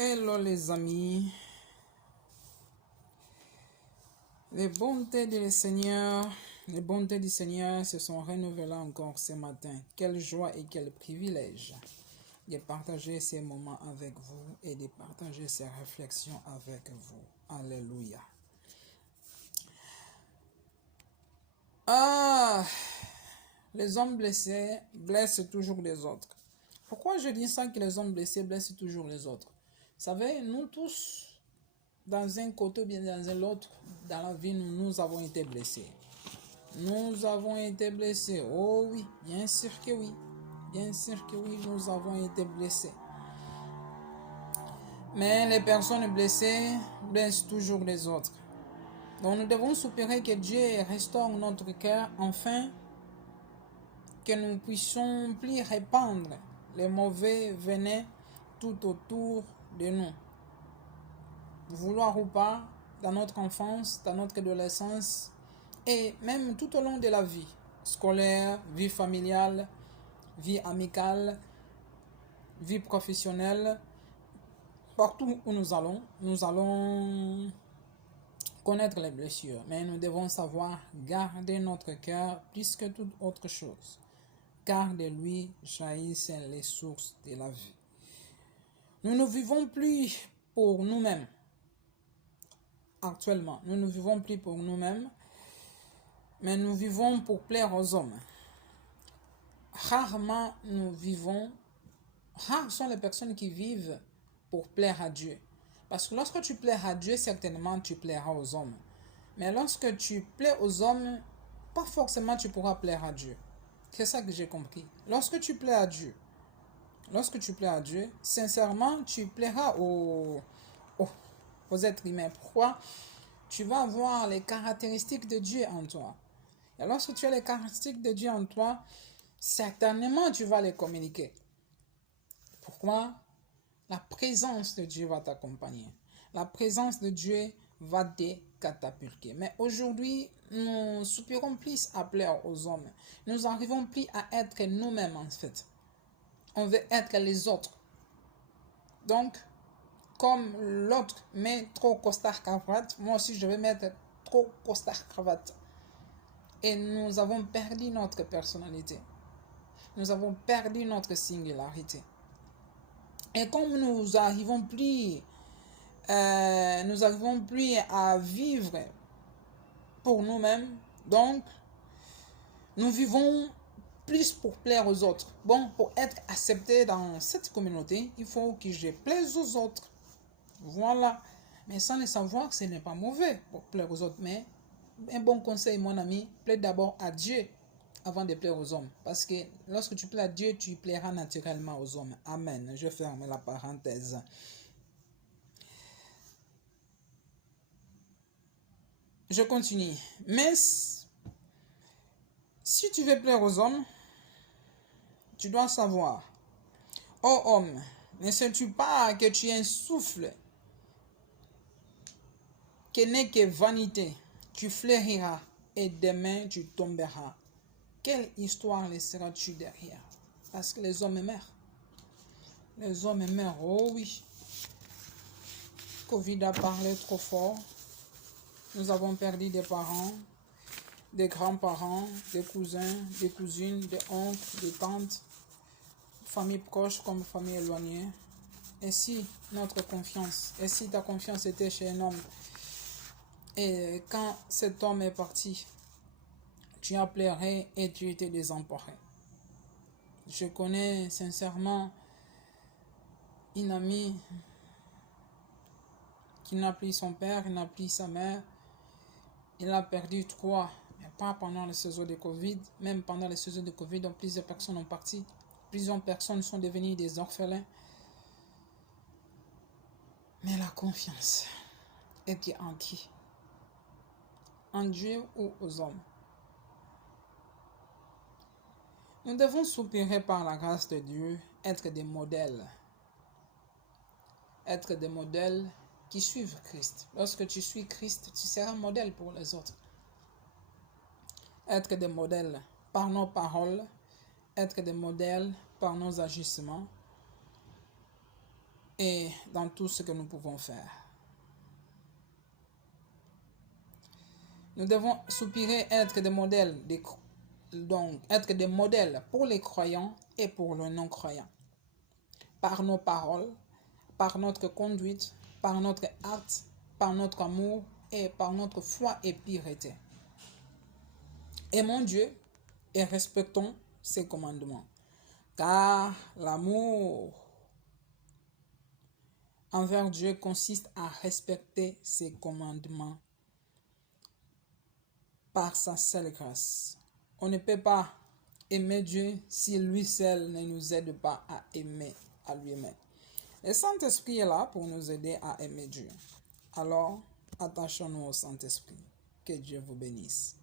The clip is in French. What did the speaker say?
Hello les amis, les bontés du Seigneur se sont renouvelées encore ce matin. Quelle joie et quel privilège de partager ces moments avec vous et de partager ces réflexions avec vous. Alléluia. Les hommes blessés blessent toujours les autres. Pourquoi je dis ça que les hommes blessés blessent toujours les autres? Vous savez, nous tous, dans un côté ou bien dans l'autre, dans la vie, nous avons été blessés. Nous avons été blessés. Oh oui, bien sûr que oui. Bien sûr que oui, nous avons été blessés. Mais les personnes blessées blessent toujours les autres. Donc nous devons soupirer que Dieu restaure notre cœur afin que nous puissions plus répandre les mauvais venins tout autour de nous. Vouloir ou pas, dans notre enfance, dans notre adolescence et même tout au long de la vie scolaire, vie familiale, vie amicale, vie professionnelle, partout où nous allons connaître les blessures, mais nous devons savoir garder notre cœur plus que toute autre chose, car de lui jaillissent les sources de la vie. Nous ne vivons plus pour nous-mêmes. Actuellement, nous ne vivons plus pour nous-mêmes, mais nous vivons pour plaire aux hommes. Rares sont les personnes qui vivent pour plaire à Dieu. Parce que lorsque tu plais à Dieu, certainement tu plairas aux hommes. Mais lorsque tu plais aux hommes, pas forcément tu pourras plaire à Dieu. C'est ça que j'ai compris. Lorsque tu plais à Dieu, sincèrement, tu plairas aux êtres humains. Pourquoi? Tu vas avoir les caractéristiques de Dieu en toi. Et lorsque tu as les caractéristiques de Dieu en toi, certainement tu vas les communiquer. Pourquoi? La présence de Dieu va t'accompagner. La présence de Dieu va te catapulter. Mais aujourd'hui, nous soupirons plus à plaire aux hommes. Nous n'arrivons plus à être nous-mêmes en fait. On veut être les autres. Donc, comme l'autre met trop costard cravate, moi aussi je vais mettre trop costard cravate. Et nous avons perdu notre personnalité. Nous avons perdu notre singularité. Et comme nous n'arrivons plus à vivre pour nous-mêmes, donc nous vivons plus pour plaire aux autres. Bon, pour être accepté dans cette communauté, il faut que je plaise aux autres. Voilà. Mais sans le savoir, ce n'est pas mauvais pour plaire aux autres. Mais un bon conseil, mon ami, plaise d'abord à Dieu avant de plaire aux hommes. Parce que lorsque tu plais à Dieu, tu plairas naturellement aux hommes. Amen. Je ferme la parenthèse. Je continue. Mais si tu veux plaire aux hommes, tu dois savoir. Oh homme, ne sais-tu pas que tu es un souffle qui n'est que vanité? Tu fleuriras et demain tu tomberas. Quelle histoire laisseras-tu derrière? Parce que les hommes meurent. Les hommes meurent, oh oui. Covid a parlé trop fort. Nous avons perdu des parents, des grands-parents, des cousins, des cousines, des oncles, des tantes, famille proche comme famille éloignée. Et si ta confiance était chez un homme, et quand cet homme est parti, tu as pleuré et tu étais désemparé. Je connais sincèrement une amie qui n'a plus son père, il n'a plus sa mère. Il a perdu 3, mais pas pendant la saison de Covid. Même pendant la saison de Covid, donc plusieurs personnes ont parti. Plusieurs personnes sont devenues des orphelins. Mais la confiance était en qui? En Dieu ou aux hommes? Nous devons soupirer par la grâce de Dieu, être des modèles. Être des modèles qui suivent Christ. Lorsque tu suis Christ, tu seras modèle pour les autres. Être des modèles par nos paroles, être des modèles par nos agissements. et dans tout ce que nous pouvons faire. Nous devons soupirer être des modèles, donc être des modèles pour les croyants et pour les non-croyants. Par nos paroles, par notre conduite, par notre acte, par notre amour et par notre foi et piété. Aimons Dieu et respectons ses commandements. Car l'amour envers Dieu consiste à respecter ses commandements par sa seule grâce. On ne peut pas aimer Dieu si lui seul ne nous aide pas à aimer à lui-même. Le Saint-Esprit est là pour nous aider à aimer Dieu. Alors, attachons-nous au Saint-Esprit. Que Dieu vous bénisse.